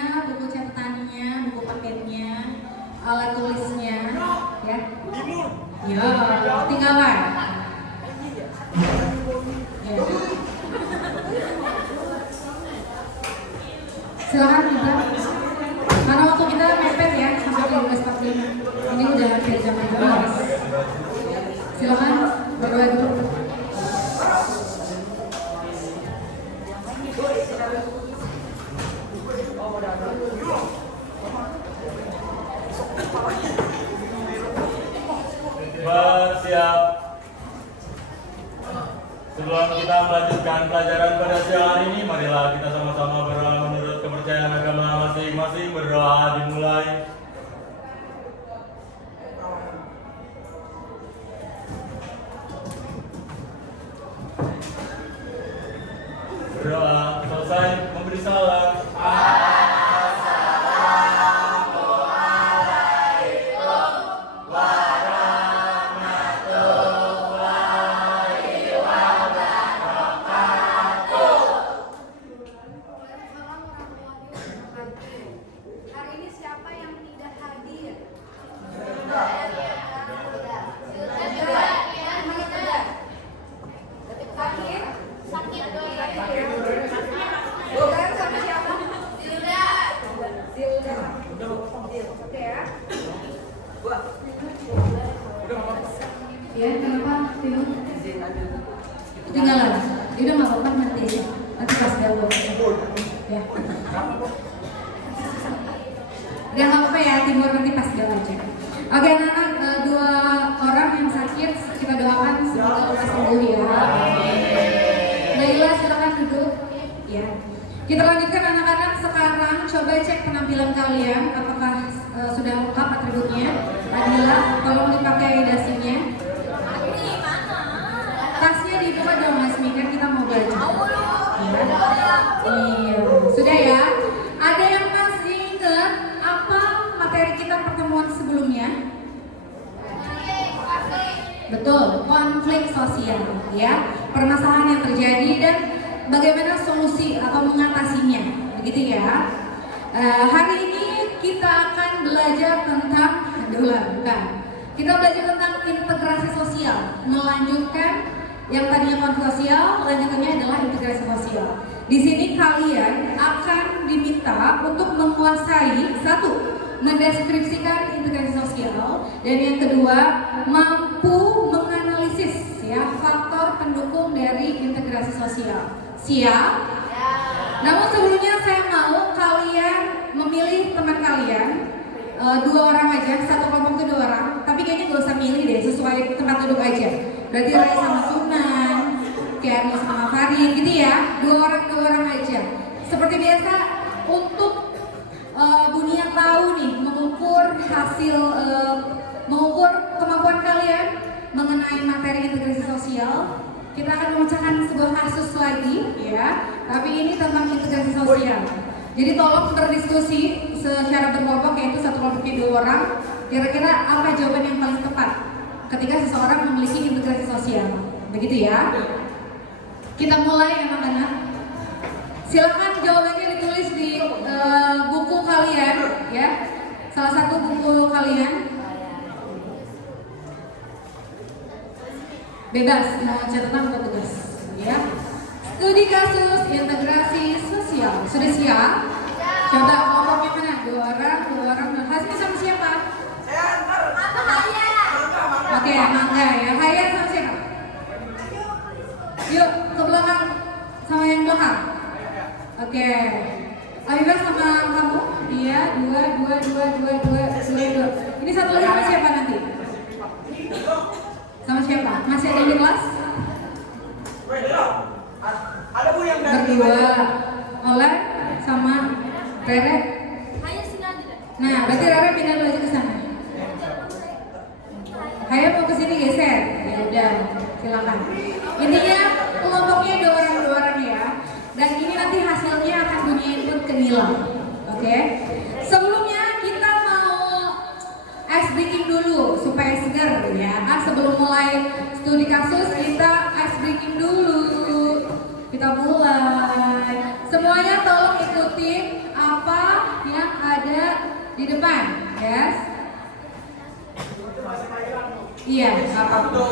bukunya, buku catatannya, buku paketnya, alat tulisnya, ya. Ya, ketinggalan. Ya. Silakan juga. Karena waktu kita mepet ya sampai 15.45. Ini udah hampir jam 12. Silakan berdoa dulu. Bersiap. Sebelum kita melanjutkan pelajaran pada siang hari ini, marilah kita sama-sama berdoa menurut kepercayaan agama masing-masing. Berdoa dimulai. Berdoa selesai, memberi salam. Ya, kenapa? Ketinggalan. Ya udah nggak apa-apa nanti pas dulu. Ya. Udah nggak apa-apa ya, Timur nanti pas dulu aja. Oke, anak-anak, 2 orang yang sakit kita doakan semoga lekas sembuh ya. Laila silakan duduk. Ya. Kita lanjutkan anak-anak, sekarang coba cek penampilan kalian apakah sudah lengkap atributnya. Adila, tolong dipakai dasinya. Tasnya dibuka dong Mas Mi, kan kita mau belajar. Iya, sudah ya. Ada yang masih ingat apa materi kita pertemuan sebelumnya? Betul, konflik sosial ya. Permasalahan yang terjadi dan bagaimana solusi atau mengatasinya, begitu ya. Hari ini kita akan belajar tentang Kita belajar tentang integrasi sosial, melanjutkan yang tadinya konflik sosial, lanjutannya adalah integrasi sosial. Di sini kalian akan diminta untuk menguasai satu, mendeskripsikan integrasi sosial, dan yang kedua, mampu menganalisis ya faktor pendukung dari integrasi sosial. Siap? Namun sebelumnya saya mau kalian memilih teman kalian, 2 orang aja, satu kelompok itu 2 orang, tapi kayaknya gak usah milih deh, sesuai tempat duduk aja. Berarti Rai sama Sunan, Tiano sama Farid gitu ya, 2 orang aja. Seperti biasa, untuk Bunia tahu nih, mengukur hasil, mengukur kemampuan kalian mengenai materi integrasi sosial. Kita akan memecahkan sebuah kasus lagi ya, tapi ini tentang integrasi sosial. Jadi tolong berdiskusi secara berkelompok, yaitu satu kelompoknya 2 orang. Kira-kira apa jawaban yang paling tepat ketika seseorang memiliki integrasi sosial? Begitu ya. Kita mulai anak-anak. Silakan jawabannya ditulis di buku kalian ya. Salah satu buku kalian. Bebas mau catatan atau tugas ya. Studi kasus integrasi sosial. Sudah siap? Coba kelompoknya mana? 2 orang. Hasmi sama siapa? Oke, Mangga ya. Haya sama siapa? Yuk ke belakang, sama yang belakang. Oke. Abiba sama kamu? Iya, 2. Ini satu lagi sama siapa nanti? Sama siapa? Masih ada di kelas? Ada Bu yang berdua. Oleh sama Rere. Nah, berarti Rere pindah dulu aja ke sana. Haya mau ke sini geser. Ya udah, silakan. Intinya kelompoknya 2 orang ya. Dan ini nanti hasilnya akan Bunia input ke Nila. Oke. Sebelumnya kita mau ice breaking dulu supaya segar ya. Sebelum mulai studi kasus kita ice breaking dulu. Kita mulai. Semuanya tolong ikutin apa di depan, yes. Iya, nggak apa-apa.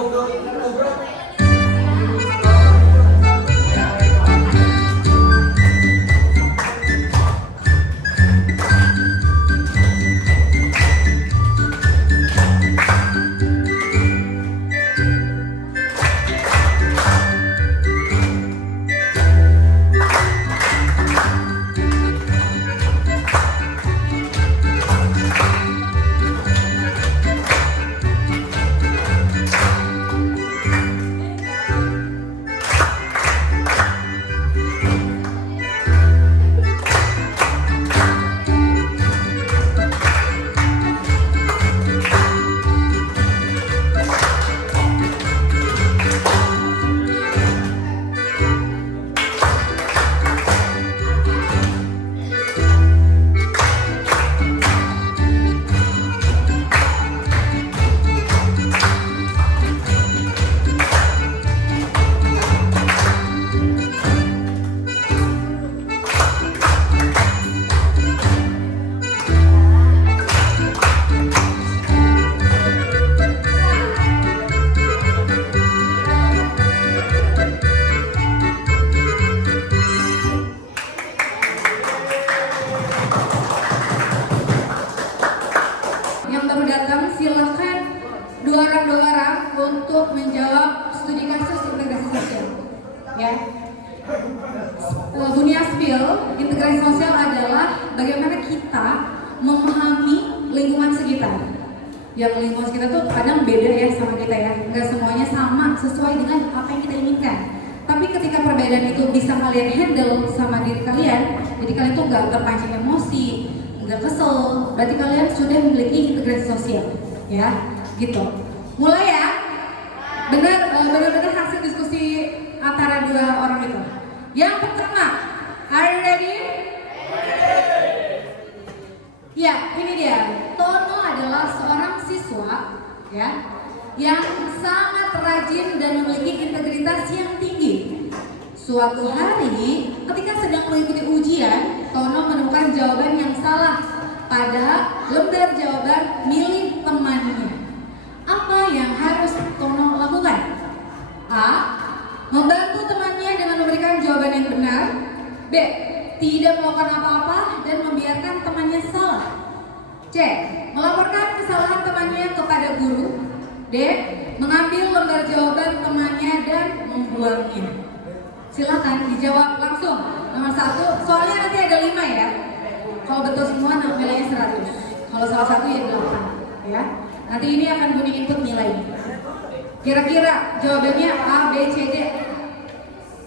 Yang baru datang silakan dua orang untuk menjawab studi kasus integrasi sosial. Ya. Dunia spill integrasi sosial adalah bagaimana kita memahami lingkungan sekitar. Yang lingkungan sekitar tuh kadang beda ya sama kita ya. Nggak semuanya sama sesuai dengan apa yang kita inginkan. Tapi ketika perbedaan itu bisa kalian handle sama diri kalian, jadi kalian tuh nggak terpancing emosi, nggak kesel, berarti kalian sudah memiliki integrasi sosial, ya, gitu. Mulai ya, benar-benar hasil diskusi antara dua orang itu. Yang pertama, are you ready? Ya, ini dia. Tono adalah seorang siswa, ya, yang sangat rajin dan memiliki integritas yang tinggi. Suatu hari, ketika sedang mengikuti ujian, Tono menemukan jawaban yang salah pada lembar jawaban milik temannya. Apa yang harus Tono lakukan? A. Membantu temannya dengan memberikan jawaban yang benar. B. Tidak melakukan apa-apa dan membiarkan temannya salah. C. Melaporkan kesalahan temannya kepada guru. D. Mengambil lembar jawaban temannya dan membuangnya. Silakan dijawab langsung. Nomor 1, soalnya nanti ada 5 ya. Kalau betul semua nilainya 100. Kalau salah satu ya 8 ya. Nanti ini akan bunyi input nilai. Kira-kira jawabannya A, B, C, D.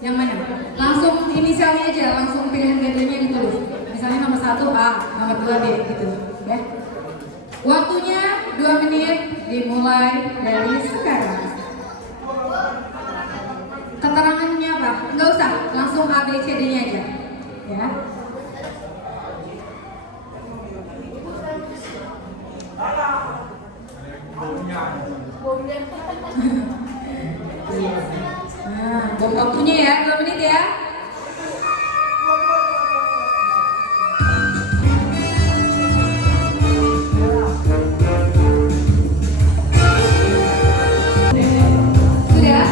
Yang mana? Langsung inisialnya aja, langsung pilihan gandaannya ditulis. Misalnya nomor 1 A, nomor 2 B gitu ya. Waktunya 2 menit dimulai dari sekarang. Keterangannya apa? Enggak usah, langsung A, B, C, D-nya aja ya. Nah, bom waktunya ya, 2 menit ya. Sudah?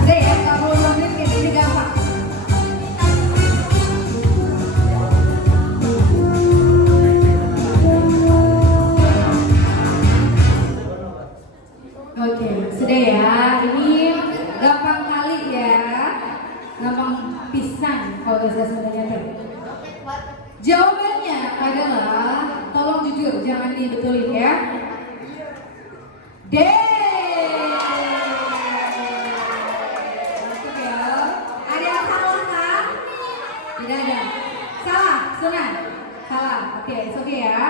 Sudah ya, kalau 2 menit kayak gini gampang. Oke, sudah ya. Ini gampang kali ya. Gampang pisan kalau bahasa Sundanya tuh. Jawabannya adalah, tolong jujur, jangan dibetulin ya. D. Masuk ya. Ada yang salah kah? Tidak ada. Salah, Sunan. Salah. Oke, it's okay ya.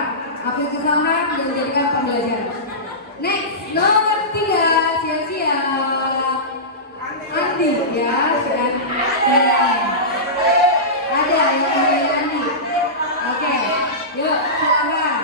Akui kesalahan dan menjadikan pembelajaran. Next, nomor 3, siap-siap. Andi ya, ada yang panggil Andi. Oke, yuk silakan.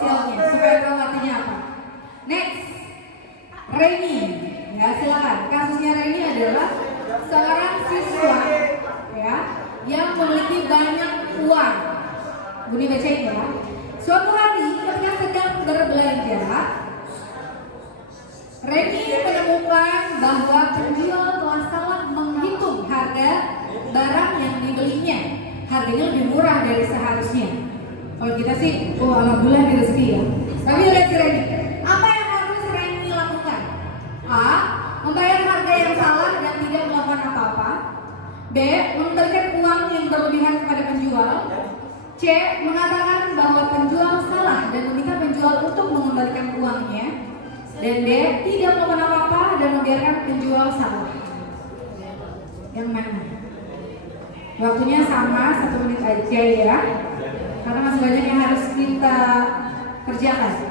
sosialnya supaya tahu artinya apa. Next, Reni. Ya, silakan. Kasusnya Reni adalah seorang siswa ya yang memiliki banyak uang. Budi bacain ya. Suatu hari ketika sedang berbelanja, Reni menemukan bahwa penjual telah salah menghitung harga barang yang dibelinya. Harganya lebih murah dari seharusnya. Kalau kita sih, oh alhamdulillah di rezeki ya. Tapi lihat si Reni, apa yang harus Reni lakukan? A. Membayar harga yang salah dan tidak melakukan apa-apa. B. Memberikan uang yang berlebihan kepada penjual. C. Mengatakan bahwa penjual salah dan meminta penjual untuk mengembalikan uangnya. Dan D. Tidak melakukan apa-apa dan membiarkan penjual salah. Yang mana? Waktunya sama 1 menit aja ya. Karena masih banyak yang harus kita kerjakan.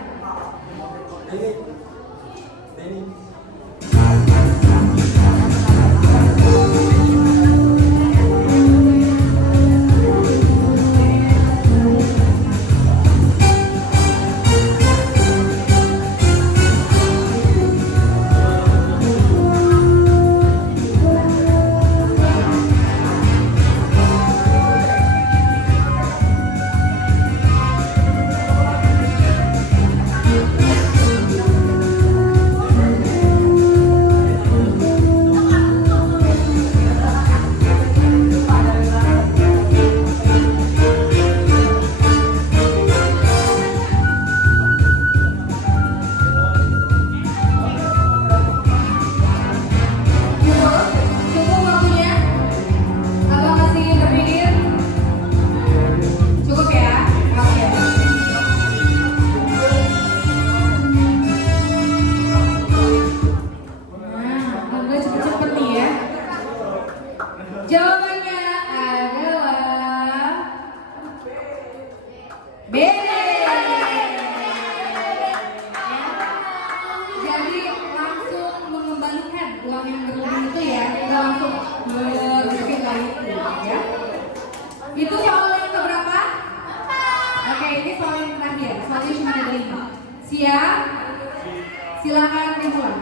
Jawabannya adalah B. Jadi langsung mengembalikan uang yang berlebih itu ya, nggak langsung berlebih itu ya. Itu soal yang keberapa? Oke, ini soal yang terakhir. Soalnya cuma ada 5. Siap? Silakan dimulai.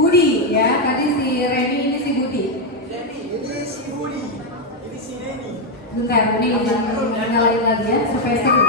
Budi ya, tadi si Reni, ini si Budi. Ini si Budi, ini si Reni. Bentar, ini jangan nyalain lagi ya, supaya seru.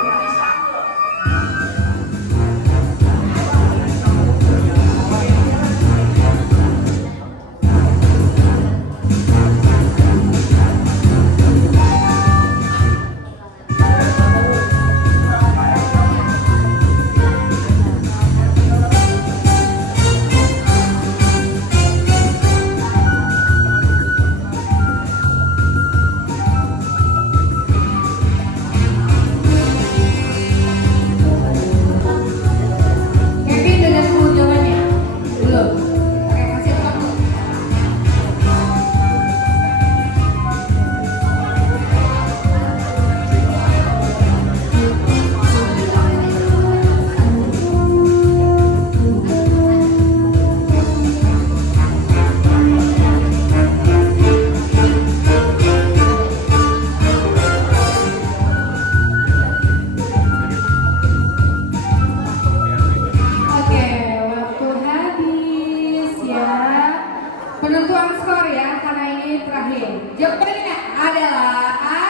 Penentuan skor ya, karena ini terakhir. Jawabannya adalah A.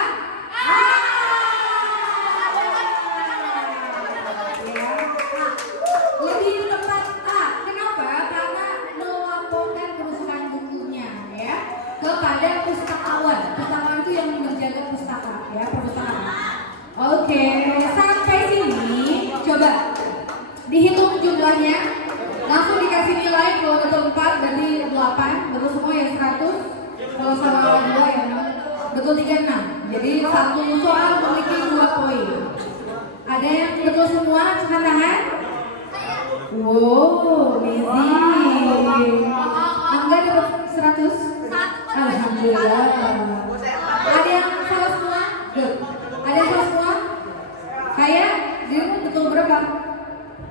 Ya. Lebih tepat A. Kenapa? Karena melaporkan kerusakan bukunya ya kepada pustakawan. Pustakawan itu yang menjaga pustaka ya, perpustakaan. Oke, sampai sini coba dihitung jumlahnya. Langsung dikasih nilai, kalau betul 4 berarti 8, betul semua ya 100. Kalau salah 2 ya 6, betul 36. Jadi satu soal memiliki 2 poin. Ada yang betul semua, angkat tangan. Wow, amazing. Angga dapat 100. Alhamdulillah. Ada yang salah semua? Good. Ada yang salah semua? Kayak dirimu betul berapa?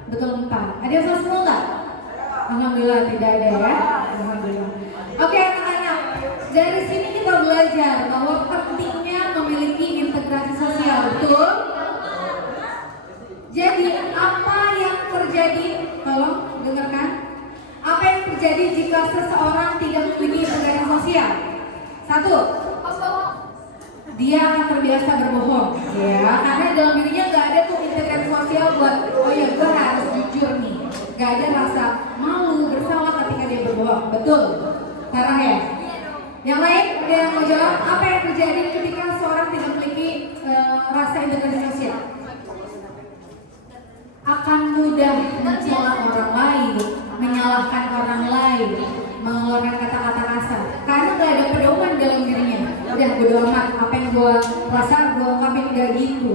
Betul 4. Ada yang salah semua nggak? Alhamdulillah tidak ada ya. Alhamdulillah. Oke anak-anak, dari sini kita belajar bahwa pentingnya memiliki integrasi sosial, betul? sosial. Satu, dia akan terbiasa berbohong, ya, karena dalam dirinya nggak ada tuh integrasi sosial buat, oh ya gue harus jujur nih, nggak ada rasa malu, bersalah ketika dia berbohong, betul? Sarah ya? Yang lain, ada yang mau jawab, apa yang terjadi ketika seorang tidak memiliki rasa integrasi sosial? Akan mudah mencela orang lain, menyalahkan orang lain, mengeluarkan kata-kata kasar karena nggak ada pedoman dalam dirinya. Udah bodo amat, apa yang gue rasa gue ungkapin, gak gitu.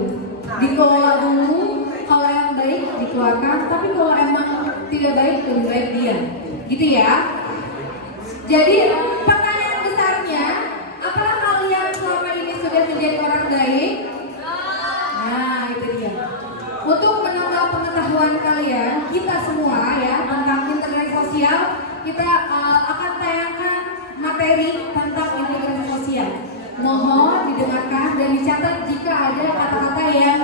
Dikelola dulu, kalau yang baik dikeluarkan, tapi kalau emang tidak baik, lebih baik diam. Gitu ya. Jadi pertanyaan besarnya, apakah kalian selama ini sudah menjadi orang baik? Nah, itu dia. Untuk menambah pengetahuan kalian, kita semua ya tentang integrasi sosial, kita akan tayangkan materi tentang integrasi sosial. Mohon didengarkan dan dicatat jika ada kata-kata yang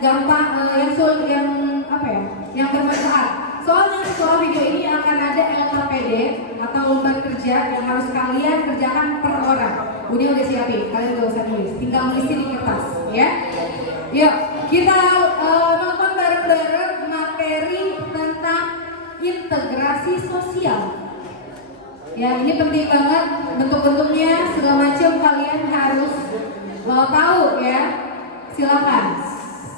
gampang, yang sulit, yang apa ya, yang bermanfaat. Soalnya setelah video ini akan ada LKPD atau lomba kerja yang harus kalian kerjakan per orang. Udah siapin, kalian gak usah nulis, tinggal nulisin di kertas, ya. Yuk, kita nonton bareng-bareng materi tentang integrasi sosial. Ya, ini penting banget, bentuk-bentuknya segala macam kalian harus tahu ya. Silakan.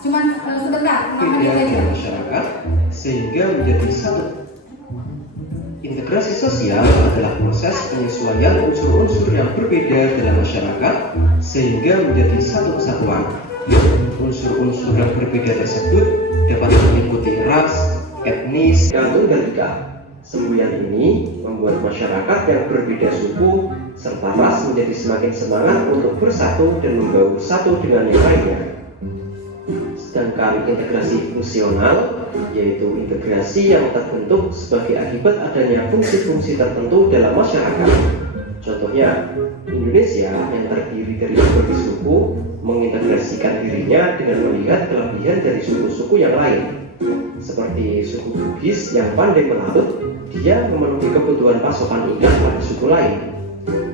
Cuman sebentar, Beda masyarakat sehingga menjadi satu. Integrasi sosial adalah proses penyesuaian unsur-unsur yang berbeda dalam masyarakat sehingga menjadi satu kesatuan. Unsur-unsur yang berbeda tersebut dapat meliputi ras, etnis, gantung dan tika. Semboyan ini membuat masyarakat yang berbeda suku serta ras menjadi semakin semangat untuk bersatu dan membaur satu dengan yang lainnya. Sedangkan integrasi fungsional, yaitu integrasi yang terbentuk sebagai akibat adanya fungsi-fungsi tertentu dalam masyarakat. Contohnya, Indonesia yang terdiri dari berbagai suku mengintegrasikan dirinya dengan melihat kelebihan dari suku-suku yang lain. Seperti suku Bugis yang pandai melaut, dia memenuhi kebutuhan pasokan ikan pada suku lain.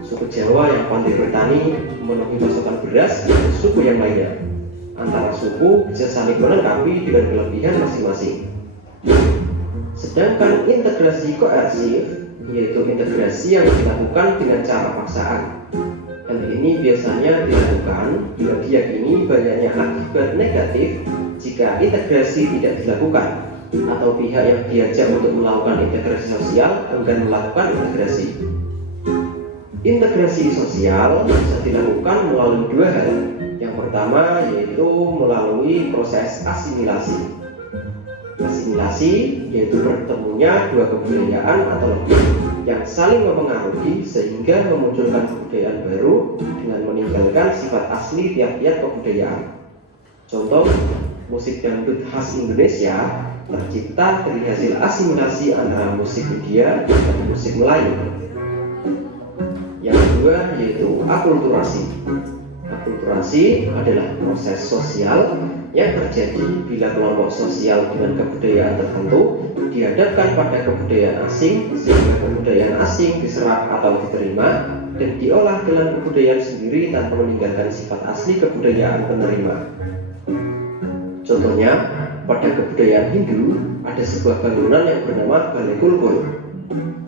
Suku Jawa yang pandai bertani memenuhi pasokan beras dari suku yang lainnya. Antara suku bisa saling melengkapi dengan kelebihan masing-masing. Sedangkan integrasi koersif, yaitu integrasi yang dilakukan dengan cara paksaan. Hal ini biasanya dilakukan bila diyakini banyaknya akibat negatif jika integrasi tidak dilakukan, atau pihak yang diajak untuk melakukan integrasi sosial enggan melakukan integrasi. Integrasi sosial bisa dilakukan melalui dua hal. Yang pertama yaitu melalui proses asimilasi. Asimilasi yaitu bertemunya dua kebudayaan atau lebih yang saling mempengaruhi sehingga memunculkan kebudayaan baru dengan meninggalkan sifat asli tiap-tiap kebudayaan. Contoh, musik dangdut khas Indonesia tercipta dari hasil asimilasi antara musik India dan musik Melayu. Yang kedua yaitu akulturasi. Akulturasi adalah proses sosial yang terjadi bila kelompok sosial dengan kebudayaan tertentu dihadapkan pada kebudayaan asing sehingga kebudayaan asing diserap atau diterima dan diolah dalam kebudayaan sendiri tanpa meninggalkan sifat asli kebudayaan penerima. Contohnya, pada kebudayaan Hindu ada sebuah bangunan yang bernama Balai Kulkul.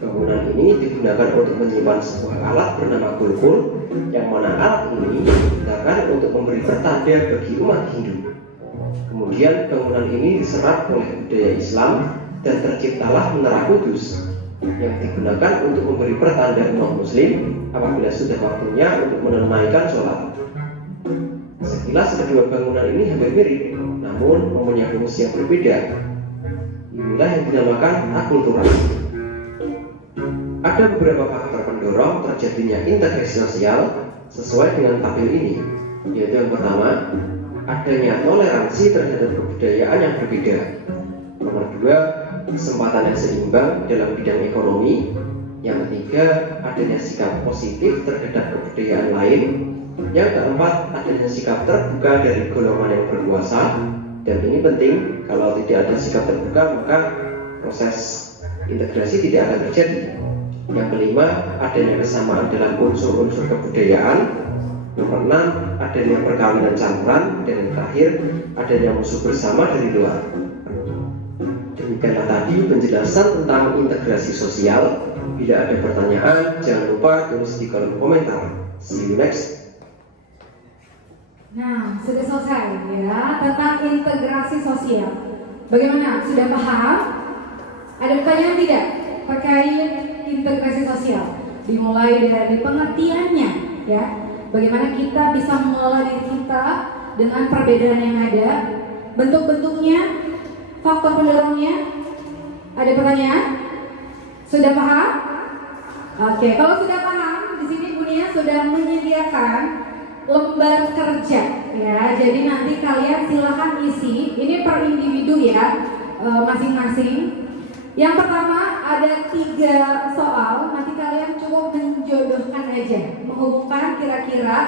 Bangunan ini digunakan untuk menyimpan sebuah alat bernama kulkul, yang mana alat ini digunakan untuk memberi pertanda bagi umat Hindu. Kemudian bangunan ini diserap oleh budaya Islam dan terciptalah Menara Kudus yang digunakan untuk memberi pertanda umat Muslim apabila sudah waktunya untuk menunaikan sholat. Sekilas kedua bangunan ini hampir mirip, namun mempunyai fungsi yang berbeda. Inilah yang dinamakan akulturasi. Ada beberapa faktor pendorong terjadinya integrasi sosial sesuai dengan tabel ini, yaitu yang pertama, adanya toleransi terhadap kebudayaan yang berbeda. Nomor dua, kesempatan yang seimbang dalam bidang ekonomi. Yang ketiga, adanya sikap positif terhadap kebudayaan lain. Yang keempat, adanya sikap terbuka dari golongan yang berkuasa. Dan ini penting, kalau tidak ada sikap terbuka maka proses integrasi tidak akan terjadi. Yang kelima, adanya kesamaan dalam unsur-unsur kebudayaan. Nomor 6, adanya perkawinan campuran. Dan yang terakhir, adanya musuh bersama dari luar. Demikianlah tadi penjelasan tentang integrasi sosial. Bila ada pertanyaan, jangan lupa tulis di kolom komentar. See you next. Nah, sudah selesai ya tentang integrasi sosial. Bagaimana? Sudah paham? Ada pertanyaan tidak terkait integrasi sosial? Dimulai dari pengertiannya ya. Bagaimana kita bisa mengelola diri kita dengan perbedaan yang ada, bentuk-bentuknya, faktor pendorongnya. Ada pertanyaan? Sudah paham? Oke, kalau sudah paham, di sini Bu Nia sudah menyediakan lembar kerja ya. Jadi nanti kalian silahkan isi. Ini per individu ya, masing-masing. Yang pertama ada 3 soal. Nanti kalian cukup menjodohkan aja, menghubungkan kira-kira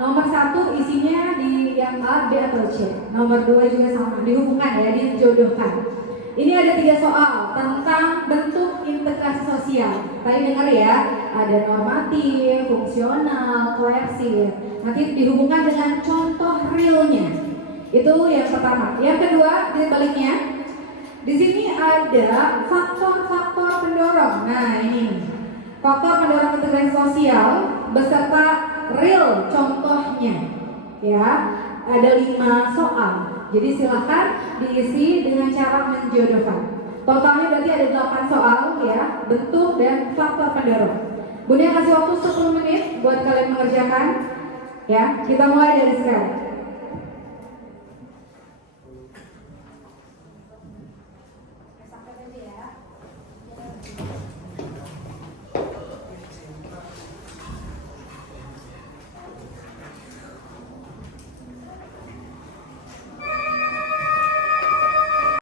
nomor 1 isinya di yang A, B atau C. Nomor 2 juga sama, dihubungkan ya, dijodohkan. Ini ada 3 soal tentang bentuk integrasi sosial. Tadi dengar ya, ada normatif, fungsional, koersif. Nanti dihubungkan dengan contoh realnya. Itu yang pertama. Yang kedua, di baliknya, di sini ada faktor-faktor pendorong. Nah ini, faktor pendorong integrasi sosial beserta real contohnya. Ya, ada 5 soal. Jadi silahkan diisi dengan cara menjodohkan. Totalnya berarti ada 8 soal ya, bentuk dan faktor pendorong. Bunda kasih waktu 10 menit buat kalian mengerjakan. Ya, kita mulai dari sekarang.